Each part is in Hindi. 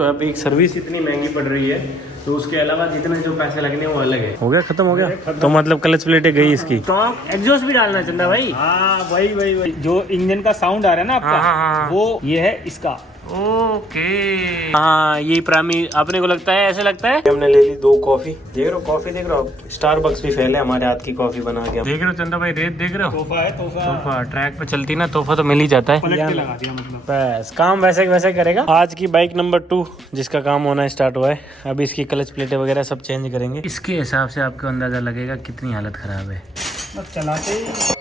तो अब एक सर्विस इतनी महंगी पड़ रही है तो उसके अलावा जितने जो पैसे लगने वो अलग है। हो गया खत्म हो गया तो मतलब क्लच प्लेटें गई इसकी। स्टॉक एग्जॉस्ट भी डालना चंदा भाई। हाँ वही जो इंजन का साउंड आ रहा है ना आपका, हाँ। वो ये है इसका। ओके हाँ ये प्रामी अपने को लगता है ऐसे लगता है। हमने ले ली 2 कॉफी। देख रहे हो कॉफी देख रहे हो, स्टारबक्स भी फैले हमारे हाथ की कॉफी बना के। देख रहे हो चंदा भाई रेत देख रहे हो। तोहफा है तोहफा ट्रैक पे चलती ना तोहफा तो मिल ही जाता है। पलट के लगा दिया मतलब। बस काम वैसे वैसे करेगा। आज की बाइक नंबर 2 जिसका काम होना स्टार्ट हुआ है। अब इसकी क्लच प्लेटें वगैरह सब चेंज करेंगे। इसके हिसाब से आपको अंदाजा लगेगा कितनी हालत खराब है। अब चलाते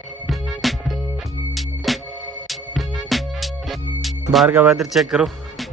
बाहर का वेदर चेक करो।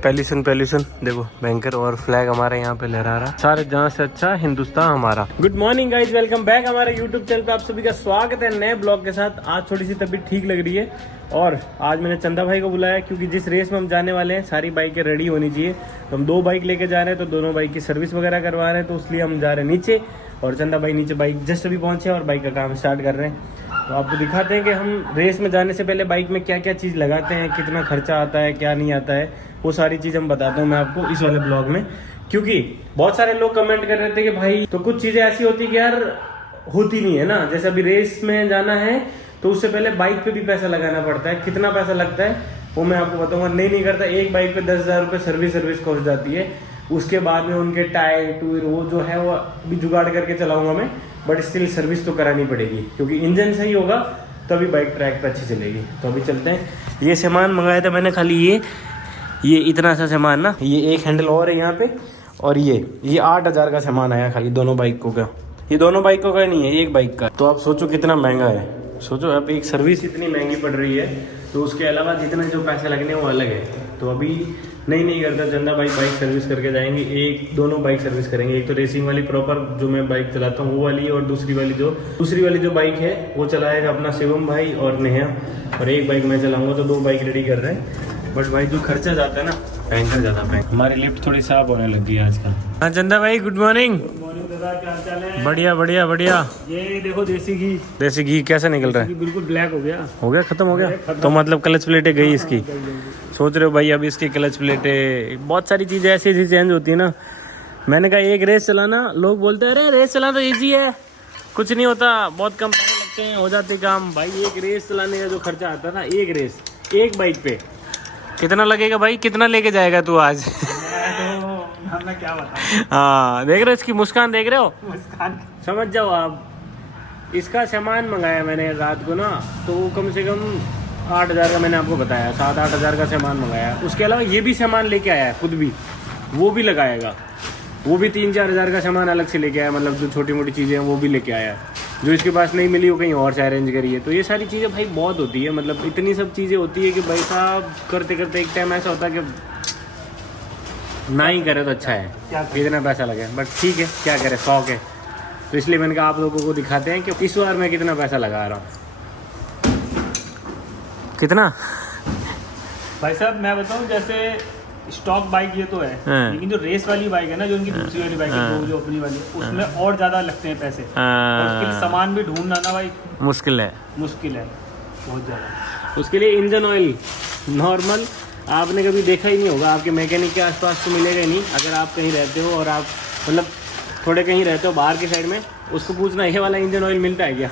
पॉल्यूशन देखो भयंकर और फ्लैग हमारे यहाँ पे लहरा रहा। सारे जहाँ से अच्छा हिंदुस्तान हमारा। Good morning guys, welcome back हमारे यूट्यूब चैनल पे। आप सभी का स्वागत है नए ब्लॉग के साथ। आज थोड़ी सी तबीयत ठीक लग रही है और आज मैंने चंदा भाई को बुलाया क्योंकि जिस रेस में हम जाने वाले हैं सारी बाइकें रेडी होनी चाहिए। तो हम 2 बाइक लेके जा रहे हैं तो दोनों बाइक की सर्विस वगैरह करवा रहे हैं, तो इसलिए हम जा रहे हैं नीचे और चंदा भाई नीचे बाइक जस्ट अभी पहुंचे और बाइक का काम स्टार्ट कर रहे हैं। तो आपको दिखाते हैं कि हम रेस में जाने से पहले बाइक में क्या क्या चीज़ लगाते हैं, कितना खर्चा आता है, क्या नहीं आता है, वो सारी चीज़ हम बताता हूँ मैं आपको इस वाले ब्लॉग में। क्योंकि बहुत सारे लोग कमेंट कर रहे थे कि भाई तो कुछ चीज़ें ऐसी होती कि यार होती नहीं है ना। जैसे अभी रेस में जाना है तो उससे पहले बाइक पे भी पैसा लगाना पड़ता है। कितना पैसा लगता है वो मैं आपको बताऊंगा। नहीं करता, एक बाइक पे 10,000 रुपये सर्विस कॉस्ट जाती है। उसके बाद में उनके टायर टूर वो जो है वो भी जुगाड़ करके चलाऊंगा मैं, बट स्टिल सर्विस तो करानी पड़ेगी क्योंकि इंजन सही होगा तभी बाइक ट्रैक पे अच्छी चलेगी। तो अभी चलते हैं। ये सामान मंगाया था मैंने, खाली ये इतना सा सामान ना, ये एक हैंडल और है यहाँ पे, और ये 8,000 का सामान आया खाली दोनों बाइकों का। ये दोनों बाइकों का नहीं है, एक बाइक का। तो आप सोचो कितना महंगा है। सोचो अब एक सर्विस इतनी महंगी पड़ रही है तो उसके अलावा जितने जो पैसे लगने वो अलग है। तो अभी नहीं करता चंदा भाई बाइक सर्विस करके जाएंगे। दोनों बाइक सर्विस करेंगे। एक तो रेसिंग वाली प्रॉपर जो मैं बाइक चलाता हूँ वो वाली, और दूसरी वाली जो बाइक है वो चलाएगा अपना शिवम भाई और नेहा, और एक बाइक मैं चलाऊंगा। तो 2 बाइक रेडी कर रहे हैं। बट भाई जो खर्चा जाता है ना भयंकर ज़्यादा महंगा। हमारी लिफ्ट थोड़ी साफ होने लगी है आजकल। हाँ चंदा भाई गुड मॉर्निंग। दादा क्या चाल है? बढ़िया। ये देखो देसी घी कैसे निकल रहा है? बिल्कुल ब्लैक हो गया खत्म हो गया तो मतलब क्लच प्लेटें गई इसकी। सोच रहे हो भाई अब इसकी क्लच प्लेटें, बहुत सारी चीज़ें ऐसी चेंज होती है ना। मैंने कहा एक रेस चलाना, लोग बोलते हैं अरे रेस चलाना तो ईजी है, कुछ नहीं होता, बहुत कम पैसे लगते हैं, हो जाते काम। भाई एक रेस चलाने का जो खर्चा आता है ना, एक रेस एक बाइक पे कितना लगेगा भाई? कितना लेके जाएगा तू आज? मैं क्या बताऊं। हाँ देख रहे हो इसकी मुस्कान, देख रहे हो मुस्कान, समझ जाओ आप। इसका सामान मंगाया मैंने रात को ना, तो कम से कम 8,000 का मैंने आपको बताया, 7-8 हज़ार का सामान मंगाया। उसके अलावा ये भी सामान लेके आया है खुद भी, वो भी लगाएगा। वो भी 3-4 हज़ार का सामान अलग से लेके आया, मतलब जो छोटी मोटी चीज़ें हैं वो भी लेके आया, जो इसके पास नहीं मिली वो कहीं और से अरेंज करी है। तो ये सारी चीज़ें भाई बहुत होती है, मतलब इतनी सब चीज़ें होती है कि भाई साहब करते करते एक टाइम ऐसा होता है कि ना ही करे तो अच्छा है, इतना पैसा लगे। बट ठीक है क्या करे, शौक है। तो इसलिए मैंने कहा आप लोगों को दिखाते हैं कि इस बार मैं कितना पैसा लगा रहा हूँ। कितना भाई साहब मैं बताऊं, जैसे स्टॉक बाइक ये तो है, लेकिन जो रेस वाली बाइक है ना, जो उनकी दूसरी वाली बाइक है जो अपनी वाली, उसमें और ज्यादा लगते हैं पैसे। और उसके लिए सामान भी ढूंढना ना भाई मुश्किल है बहुत ज्यादा। उसके लिए इंजन ऑयल नॉर्मल आपने कभी देखा ही नहीं होगा, आपके मैकेनिक के आसपास तो मिलेगा ही नहीं। अगर आप कहीं रहते हो और आप मतलब थोड़े कहीं रहते हो बाहर की साइड में, उसको पूछना ये वाला इंजन ऑयल मिलता है क्या?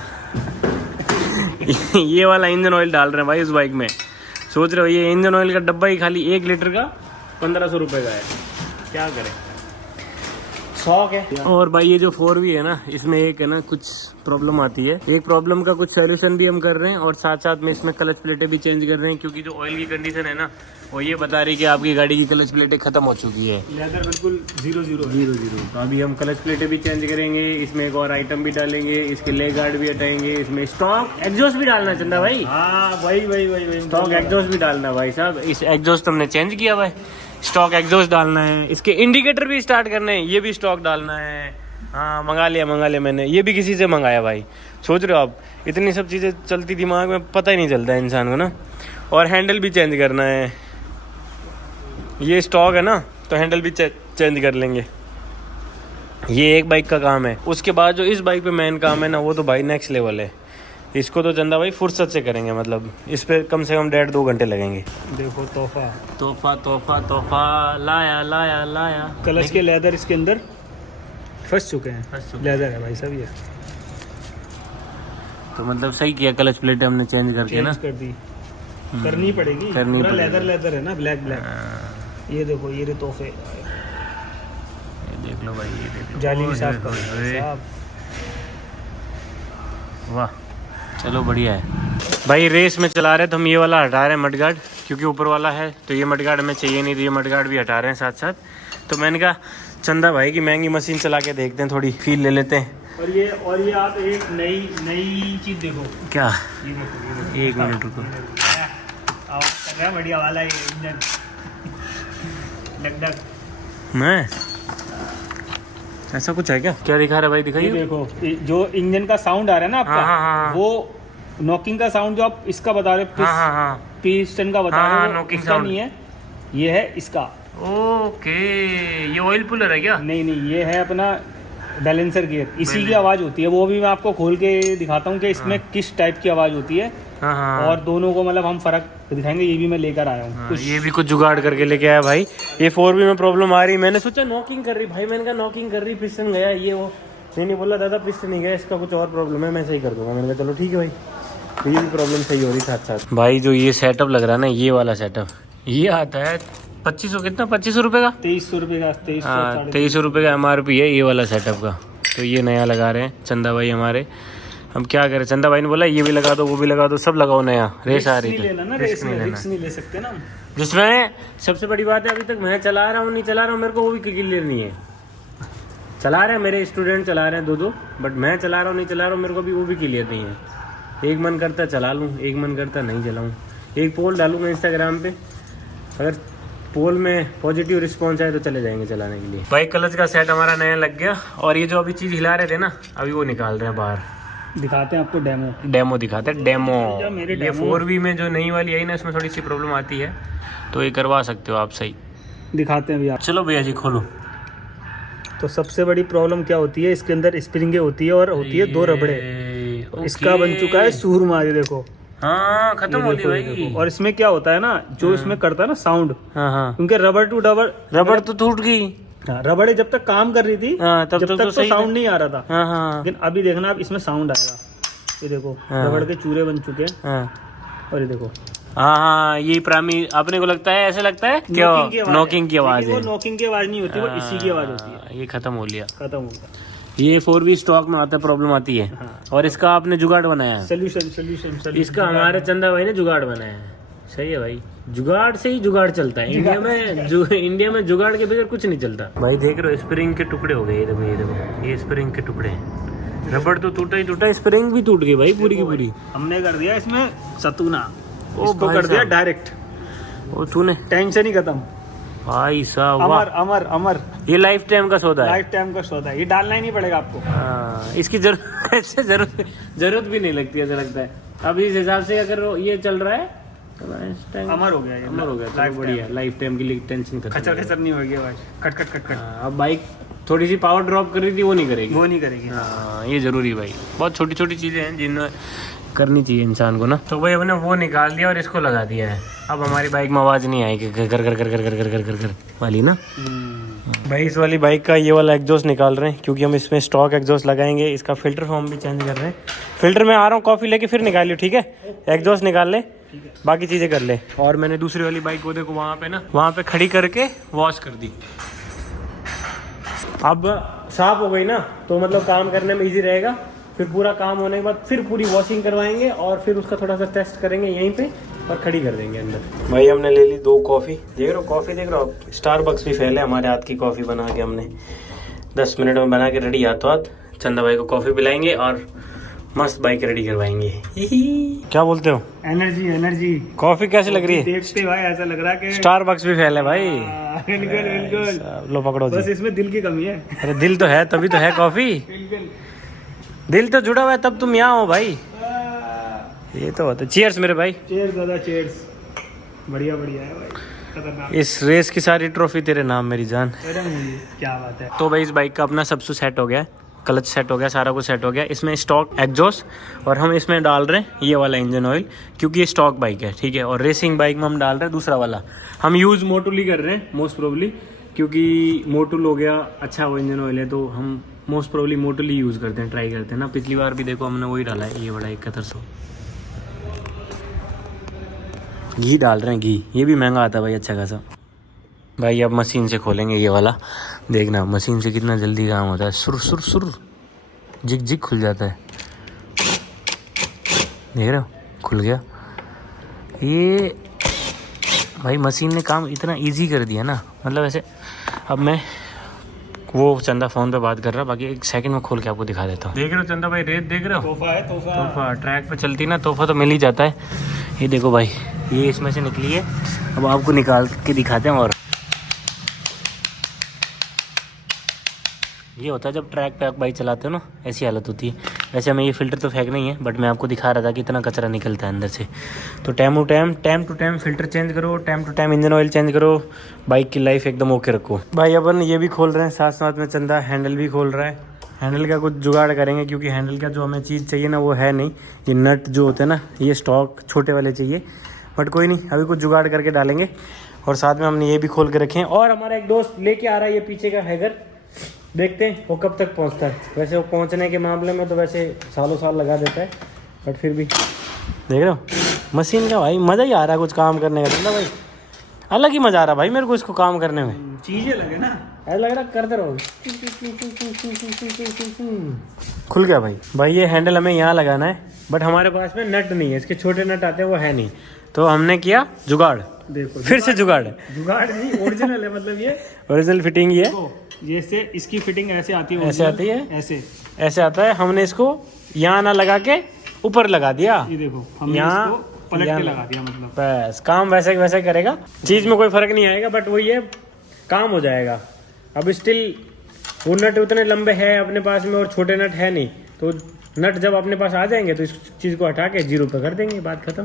ये वाला इंजन ऑयल डाल रहे हैं भाई उस बाइक में। सोच रहे हो ये इंजन ऑयल का डब्बा ही खाली 1 लीटर का 1500 रुपये का है। क्या करें, शौक है। और भाई ये जो 4V है ना, इसमें एक है ना कुछ प्रॉब्लम आती है। एक प्रॉब्लम का कुछ सोल्यूशन भी हम कर रहे हैं और साथ साथ में इसमें क्लच प्लेटें भी चेंज कर रहे हैं, क्योंकि जो ऑयल की कंडीशन है ना वो ये बता रही है कि आपकी गाड़ी की क्लच प्लेटें खत्म हो चुकी है, लेदर बिल्कुल 0-0। तो अभी हम क्लच प्लेटें भी चेंज करेंगे, इसमें एक और आइटम भी डालेंगे, इसके लेग गार्ड भी हटाएंगे, इसमें स्टॉक एग्जॉस्ट भी डालना चंदा भाई। हाँ वही स्टॉक एग्जॉस्ट भी डालना भाई साहब। इस एग्जॉस्ट हमने चेंज किया भाई, स्टॉक एग्जॉस्ट डालना है। इसके इंडिकेटर भी स्टार्ट करने हैं, ये भी स्टॉक डालना है। हाँ मंगा लिया मैंने, ये भी किसी से मंगाया भाई। सोच रहे हो आप, इतनी सब चीज़ें चलती दिमाग में, पता ही नहीं चलता है इंसान को ना। और हैंडल भी चेंज करना है, ये स्टॉक है ना तो हैंडल भी चेंज कर लेंगे। ये एक बाइक का काम है। उसके बाद जो इस बाइक पे मेन काम है ना, वो तो भाई नेक्स्ट लेवल है। इसको तो चंदा भाई फुर्सत से करेंगे, मतलब इस पे कम से कम 1.5-2 घंटे लगेंगे। देखो तोहफा तोहफा तोहफा तोहफा लाया लाया लाया। कलच के लेदर इसके अंदर फंस चुके हैं, लेदर है भाई सब ये। तो मतलब सही किया, क्लच प्लेट हमने चेंज करके ना कर दी, करनी पड़ेगी, पूरा लेदर है ना, ब्लैक। ये देखो ये रे तोहफे, ये देख लो भाई, ये देख लो, जाली भी साफ कर। वाह चलो बढ़िया है भाई। रेस में चला रहे तो हम ये वाला हटा रहे हैं मडगार्ड, क्योंकि ऊपर वाला है तो ये मडगार्ड हमें चाहिए नहीं, तो ये मडगार्ड भी हटा रहे हैं साथ साथ। तो मैंने कहा चंदा भाई की महंगी मशीन चला के देखते हैं, थोड़ी फील ले लेते हैं। और ये आप एक नई चीज देखो। क्या? ये देखो, एक मिनट रुको, आवाज कर रहा है बढ़िया वाला ये इंजन, डक मैं ऐसा कुछ है क्या? क्या दिखा रहा है भाई, दिखाइए। देखो जो इंजन का साउंड आ रहा है ना आपका, हाँ। वो नॉकिंग का साउंड जो आप इसका बता रहे हो, पिस्टन का बता रहे हो, नॉकिंग साउंड नहीं है, ये है इसका। ओके, ये ऑयल पुलर है क्या? नहीं, ये है अपना बैलेंसर गियर, इसी की आवाज़ होती है। वो भी मैं आपको खोल के दिखाता हूँ कि इसमें किस टाइप की आवाज़ होती है। और दोनों को मतलब हम फर्क दिखाएंगे। ये भी मैं लेकर आया हूँ, ये भी कुछ जुगाड़ करके लेके आया भाई। ये 4V में प्रॉब्लम आ रही, मैंने सोचा नॉकिंग कर रही भाई, मैंने कहा नॉकिंग कर रही, पिस्टन गया, ये वो नहीं बोला दादा पिस्टन नहीं गया, इसका कुछ और प्रॉब्लम है, मैं सही कर दूंगा। मैंने कहा चलो ठीक है भाई, तो ये भी प्रॉब्लम सही हो रही साथ साथ। भाई जो ये सेटअप लग रहा है ना, ये वाला सेटअप, ये आता है 2500, कितना 2500 रुपये का, 2300 रुपये का, 2300 रुपये का MRP है ये वाला सेटअप का। तो ये नया लगा रहे हैं चंदा भाई हमारे। हम क्या करें, चंदा भाई ने बोला ये भी लगा दो, वो भी लगा दो, सब लगाओ नया, रेस आ रही थी। रिस्क नहीं ले सकते ना, जिसमें सबसे बड़ी बात है अभी तक मैं चला रहा हूँ नहीं चला रहा हूँ, मेरे को वो भी क्लियर नहीं है। चला रहे हैं मेरे स्टूडेंट, चला रहे हैं दो, बट मैं चला रहा हूँ नहीं चला रहा हूँ, मेरे को भी वो भी क्लियर नहीं है। एक मन करता चला लूँ, एक मन करता नहीं चलाऊँ। एक पोल डालूंगा इंस्टाग्राम पे, अगर पोल में पॉजिटिव रिस्पॉन्स आए तो चले जाएंगे चलाने के लिए। भाई क्लच का सेट हमारा नया लग गया, और ये जो अभी चीज़ हिला रहे थे ना, अभी वो निकाल रहे हैं बाहर, दिखाते हैं आपको डेमो दिखाते हैं डेमो। ये 4V में जो नई वाली आई ना, उसमें थोड़ी सी प्रॉब्लम आती है, तो ये करवा सकते हो आप, सही दिखाते हैं अभी आप। चलो भैया जी खोलो। तो सबसे बड़ी प्रॉब्लम क्या होती है, इसके अंदर स्प्रिंगें होती है और होती है 2 रबड़े। इसका बन चुका है सूरमा, ये देखो। हाँ खत्म हो गई भाई। और इसमें क्या होता है ना, जो इसमें करता है ना साउंड, क्योंकि रबड़ तो टूट गई। रबड़े जब तक काम कर रही थी तब जब तक तो साउंड नहीं आ रहा था। लेकिन अभी देखना आप, इसमें साउंड आएगा। ये देखो रबड़ के चूरे बन चुके हैं। और ये देखो, हाँ ये प्रामी अपने को लगता है, ऐसे लगता है क्यों नॉकिंग की आवाज है। नॉकिंग की आवाज नहीं होती, वो इसी की आवाज होती है। ये खत्म हो गया। ये 4V स्टॉक में आता है, प्रॉब्लम आती है। और इसका आपने जुगाड़ बनाया है, सोल्यूशन इसका हमारे चंदा भाई ने जुगाड़ बनाया है। सही है भाई, जुगाड़ से ही जुगाड़ चलता है इंडिया में जुगाड़ के बगैर कुछ नहीं चलता भाई। देख रहे हो स्प्रिंग के टुकड़े हो गए, ये देखो ये स्प्रिंग के टुकड़े हैं। रबड़ तो टूटा ही टूटा, स्प्रिंग भी टूट गई भाई पूरी की पूरी। हमने कर दिया इसमें सतूना, इसको कर दिया डायरेक्ट। वो तूने टेंशन ही खत्म भाई साहब। अमर ये लाइफ टाइम का सौदा है, लाइफ टाइम का सौदा है। ये डालना ही नहीं पड़ेगा आपको। इसकी जरूरत भी नहीं लगती, ऐसा लगता है। अब इस हिसाब से अगर ये चल रहा है तो अमर हो गया, अमर हो गया, बढ़िया। लाइफ टाइम के लिए टेंशन खचर नहीं हो गया भाई, खट। अब बाइक थोड़ी सी पावर ड्रॉप कर रही थी, वो नहीं करेगी। हाँ, ये जरूरी है भाई। बहुत छोटी छोटी चीजें हैं जिनमें करनी चाहिए इंसान को ना। तो भाई हमने वो निकाल दिया और इसको लगा दिया है। अब हमारी बाइक में आवाज नहीं आएगी कर वाली ना। भाई इस वाली बाइक का ये वाला एग्जॉस्ट निकाल रहे हैं, क्योंकि हम इसमें स्टॉक एग्जॉस्ट लगाएंगे। इसका फिल्टर फॉर्म भी चेंज कर रहे हैं। फिल्टर में आ रहा हूँ, कॉफी लेके फिर निकाल लियो, ठीक है? एग्जॉस्ट निकाल ले, बाकी चीजें कर ले। और मैंने दूसरी वाली बाइक को देखो वहाँ पे खड़ी करके वॉश कर दी। अब साफ हो गई ना, तो मतलब काम करने में इजी रहेगा। फिर पूरा काम होने के बाद फिर पूरी वॉशिंग करवाएंगे और फिर उसका थोड़ा सा टेस्ट करेंगे यहीं पे और खड़ी कर देंगे अंदर। भाई हमने ले ली 2 कॉफ़ी। देख रहे हो कॉफ़ी, देख रहे हो आप, स्टारबक्स भी फैले हमारे हाथ की कॉफ़ी बना के। हमने 10 मिनट में बना के रेडी, हाथों हाथ चंदा भाई को कॉफ़ी पिलाएंगे और मस्त बाइक रेडी करवाएंगे। क्या बोलते हो? एनर्जी। कॉफ़ी कैसी लग रही है? देखते भाई ऐसा लग रहा है कि स्टारबक्स भी फैले भाई। बिल्कुल। लो पकड़ो, बस इसमें दिल की कमी है। अरे दिल तो है, तभी तो है कॉफ़ी। दिल तो जुड़ा हुआ है, तब तुम यहाँ हो भाई। ये तो होता है। चीयर्स मेरे भाई। चीयर्स दादा, चीयर्स। बढ़िया है भाई, खतरनाक। इस रेस की सारी ट्रॉफी तेरे नाम मेरी जान। क्या बात है। तो भाई इस बाइक का अपना सब कुछ सेट हो गया है। क्लच सेट हो गया, सारा कुछ सेट हो गया। इसमें स्टॉक एग्जॉस्ट, और हम इसमें डाल रहे हैं ये वाला इंजन ऑयल, क्योंकि ये स्टॉक बाइक है, ठीक है। और रेसिंग बाइक में हम डाल रहे हैं दूसरा वाला। हम यूज़ मोटुल ही कर रहे हैं मोस्ट प्रोबली, क्योंकि मोटुल हो गया अच्छा वो इंजन ऑयल है, तो हम मोस्ट प्रोबली मोटुल ही यूज़ करते हैं, ट्राई करते हैं ना। पिछली बार भी देखो हमने वही डाला है, ये बड़ा 7100। घी डाल रहे हैं, घी, ये भी महंगा आता है भाई अच्छा खासा। भाई अब मशीन से खोलेंगे ये वाला, देखना मशीन से कितना जल्दी काम होता है। सुर सुर सुर, जिग जिग खुल जाता है, देख रहे हो, खुल गया। ये भाई मशीन ने काम इतना इजी कर दिया ना, मतलब ऐसे। अब मैं वो चंदा फ़ोन पे बात कर रहा, बाकी एक सेकंड में खोल के आपको दिखा देता हूँ। देख रहे हो चंदा भाई, रेत देख रहे हो, तोहफा है, तोहफा। ट्रैक पे चलती ना तोहफा तो मिल ही जाता है। ये देखो भाई, ये इसमें से निकली है, अब आपको निकाल के दिखाते हैं। और ये होता है जब ट्रैक पे आप बाइक चलाते हो ना, ऐसी हालत होती है। वैसे हमें ये फ़िल्टर तो फेंकना ही है, बट मैं आपको दिखा रहा था कि इतना कचरा निकलता है अंदर से। तो time to time filter change करो, time to time engine oil change करो, बाइक की लाइफ एकदम ओके रखो। भाई अपन ये भी खोल रहे हैं, साथ साथ में चंदा हैंडल भी खोल रहा है। हैंडल का कुछ जुगाड़ करेंगे, क्योंकि हैंडल का जो हमें चीज़ चाहिए ना वो है नहीं। ये नट जो होते हैं ना, ये स्टॉक छोटे वाले चाहिए, बट कोई नहीं, अभी कुछ जुगाड़ करके डालेंगे। और साथ में हमने ये भी खोल के रखे हैं। और हमारा एक दोस्त लेके आ रहा है ये पीछे का हैगर, देखते हैं वो कब तक पहुंचता है। वैसे वो पहुंचने के मामले में तो वैसे सालों साल लगा देता है, बट फिर भी देख रहे हो मशीन का भाई मज़ा ही आ रहा है कुछ काम करने का। भाई अलग ही मज़ा आ रहा है भाई मेरे को इसको काम करने में। चीज़ें लगे ना, ऐसा लग रहा करते रहो। खुल गया भाई ये हैंडल हमें यहाँ लगाना है, बट हमारे पास में नट नहीं है, इसके छोटे नट आते हैं वो है नहीं, तो हमने किया जुगाड़। देखो फिर से जुगाड़ नहीं, ओरिजिनल है, मतलब ये ओरिजिनल फिटिंग ही है। जैसे इसकी फिटिंग ऐसे आती है, ऐसे आती है, ऐसे आता है। हमने इसको यहाँ ना लगा के ऊपर लगा दिया, ये देखो हमने इसको पलट के लगा दिया, मतलब बस काम वैसे वैसे करेगा, चीज़ में कोई फर्क नहीं आएगा, बट वही है काम हो जाएगा। अब स्टिल वो नट उतने लंबे हैं अपने पास में और छोटे नट है नहीं, तो नट जब अपने पास आ जाएंगे तो इस चीज़ को हटा के 0 पे कर देंगे, बात खत्म।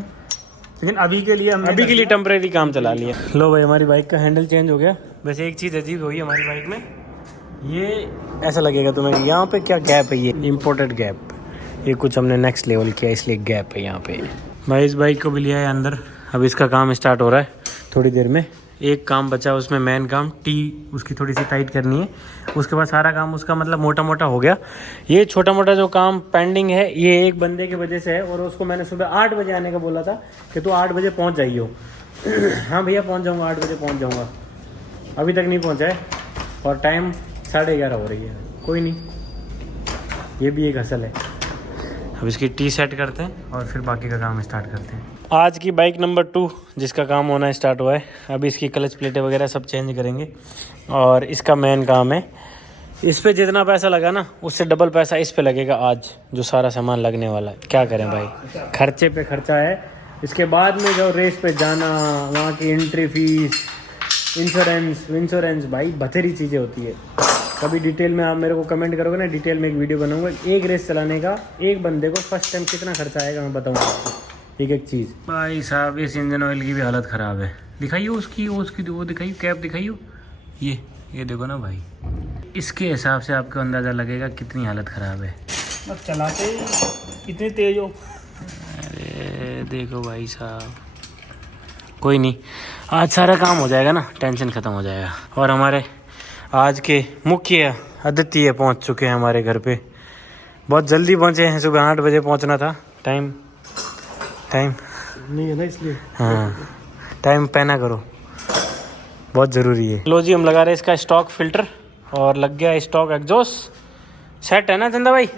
लेकिन अभी के लिए टेम्परेरी काम चला लिया। लो भाई हमारी बाइक का हैंडल चेंज हो गया। वैसे एक चीज़ अजीब हुई हमारी बाइक में, ये ऐसा लगेगा तुम्हें यहाँ पे क्या गैप है, ये इम्पोर्टेड गैप, ये कुछ हमने नेक्स्ट लेवल किया इसलिए गैप है यहाँ पे। भाई इस बाइक को भी लिया है अंदर, अब इसका काम स्टार्ट हो रहा है थोड़ी देर में। एक काम बचा उसमें, मेन काम, टी उसकी थोड़ी सी टाइट करनी है, उसके बाद सारा काम उसका मतलब मोटा मोटा हो गया। ये छोटा मोटा जो काम पेंडिंग है ये एक बंदे की वजह से है, और उसको मैंने सुबह 8 बजे आने का बोला था कि तू 8 बजे पहुंच जाइयो। हाँ भैया पहुंच जाऊंगा, 8 बजे पहुंच जाऊंगा, अभी तक नहीं पहुंचा है और टाइम 11:30 हो रही है। कोई नहीं, ये भी एक हसल है। अब इसकी टी सेट करते हैं और फिर बाकी का काम स्टार्ट करते हैं। आज की बाइक नंबर 2 जिसका काम होना स्टार्ट हुआ है, अभी इसकी क्लच प्लेटें वगैरह सब चेंज करेंगे और इसका मेन काम है। इस पे जितना पैसा लगा ना उससे डबल पैसा इस पे लगेगा आज, जो सारा सामान लगने वाला है। क्या करें भाई, खर्चे पे खर्चा है। इसके बाद में जो रेस पे जाना, वहाँ की एंट्री फीस, इंश्योरेंस भाई बथेरी चीज़ें होती है। कभी डिटेल में आप मेरे को कमेंट करोगे ना, डिटेल में एक वीडियो बनाऊंगा एक रेस चलाने का, एक बंदे को फर्स्ट टाइम कितना खर्चा आएगा मैं बताऊंगा आपको, एक चीज़। भाई साहब इस इंजन ऑयल की भी हालत ख़राब है। दिखाइए उसकी वो दिखाइए, कैप दिखाइए, ये देखो ना भाई, इसके हिसाब से आपको अंदाज़ा लगेगा कितनी हालत ख़राब है। बस चलाते इतने तेज हो। अरे देखो भाई साहब, कोई नहीं, आज सारा काम हो जाएगा ना, टेंशन ख़त्म हो जाएगा। और हमारे आज के मुख्य अतिथि पहुंच चुके हैं हमारे घर पे, बहुत जल्दी पहुंचे हैं, सुबह 8 बजे पहुंचना था। टाइम नहीं है ना इसलिए, हाँ टाइम पहना करो, बहुत ज़रूरी है। लो जी हम लगा रहे हैं इसका स्टॉक फिल्टर और लग गया स्टॉक एग्जॉस्ट। सेट है ना चंदा भाई,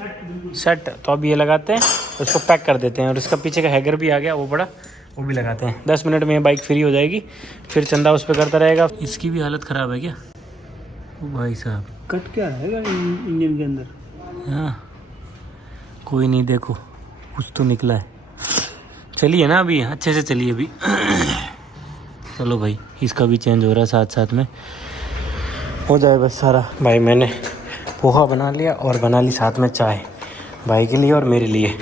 सेट। तो अब ये लगाते हैं, उसको पैक कर देते हैं और इसका पीछे का हैगर भी आ गया, वो बड़ा, वो भी लगाते हैं। 10 मिनट में ये बाइक फ्री हो जाएगी, फिर चंदा उस पर करता रहेगा। इसकी भी हालत ख़राब है क्या भाई साहब, कट क्या है इंजन के अंदर? हाँ कोई नहीं, देखो कुछ तो निकला है। चलिए ना अभी अच्छे से चलिए अभी। चलो भाई इसका भी चेंज हो रहा है, साथ साथ में हो जाए बस सारा। भाई मैंने पोहा बना लिया और बना ली साथ में चाय, भाई के लिए और मेरे लिए।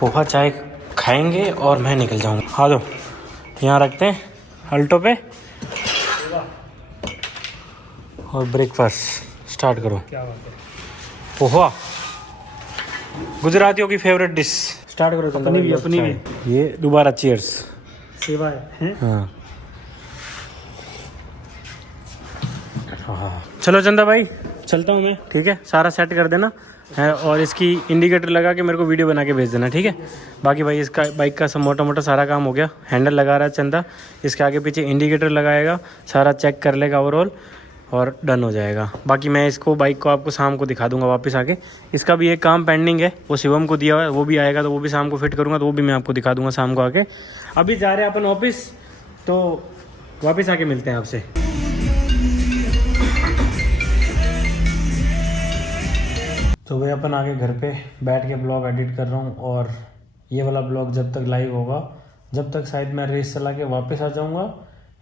पोहा चाय खाएंगे और मैं निकल जाऊँगा। आ जाओ यहाँ रखते हैं अल्टो पे और ब्रेकफास्ट स्टार्ट करो। क्या बात है। पोहा, गुजरातियों की फेवरेट डिश। स्टार्ट करो। अपनी भी ये दोबारा चीयर्स। सेवा है। हाँ हाँ, चलो चंदा भाई चलता हूँ मैं, ठीक है। सारा सेट कर देना है और इसकी इंडिकेटर लगा के मेरे को वीडियो बना के भेज देना, ठीक है। बाकी भाई इसका बाइक का सब मोटा मोटा सारा काम हो गया। हैंडल लगा रहा है चंदा, इसके आगे पीछे इंडिकेटर लगाएगा, सारा चेक कर लेगा ओवरऑल और डन हो जाएगा। बाकी मैं इसको बाइक को आपको शाम को दिखा दूंगा वापस आके। इसका भी एक काम पेंडिंग है, वो शिवम को दिया हुआ है, वो भी आएगा तो वो भी शाम को फिट करूँगा, तो वो भी मैं आपको दिखा दूंगा शाम को आके। अभी जा रहे हैं अपन ऑफिस, तो वापस आके मिलते हैं आपसे। तो भाई अपन आगे घर पे बैठ के ब्लॉग एडिट कर रहा हूँ और ये वाला ब्लॉग जब तक लाइव होगा, जब तक शायद मैं रेस चला के वापस आ जाऊँगा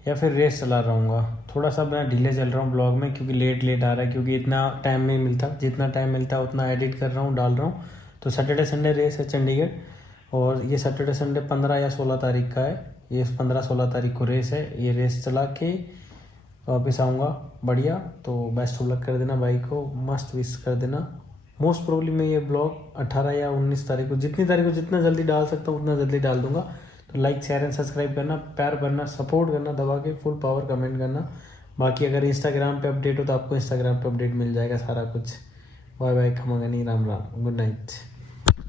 या फिर रेस चला रहूँगा। थोड़ा सा मैं ढीले चल रहा हूँ ब्लॉग में क्योंकि लेट आ रहा है, क्योंकि इतना टाइम नहीं मिलता। जितना टाइम मिलता है उतना एडिट कर रहा हूँ, डाल रहा हूँ। तो सैटरडे संडे रेस है चंडीगढ़, और ये सैटरडे संडे 15 या 16 तारीख का है। ये 15-16 तारीख को रेस है। ये रेस चला के वापस आऊँगा बढ़िया। तो बेस्ट ऑफ लक कर देना, बाइक को मस्त विश कर देना। मोस्ट प्रोबेबली मैं ये ब्लॉग 18 या 19 तारीख को, जितनी तारीख को जितना जल्दी डाल सकता हूँ उतना जल्दी डाल दूंगा। तो लाइक शेयर एंड सब्सक्राइब करना, प्यार करना, सपोर्ट करना, दबा के फुल पावर कमेंट करना। बाकी अगर इंस्टाग्राम पे अपडेट हो तो आपको इंस्टाग्राम पे अपडेट मिल जाएगा सारा कुछ। बाय बाय, खमागनी, राम राम, गुड नाइट।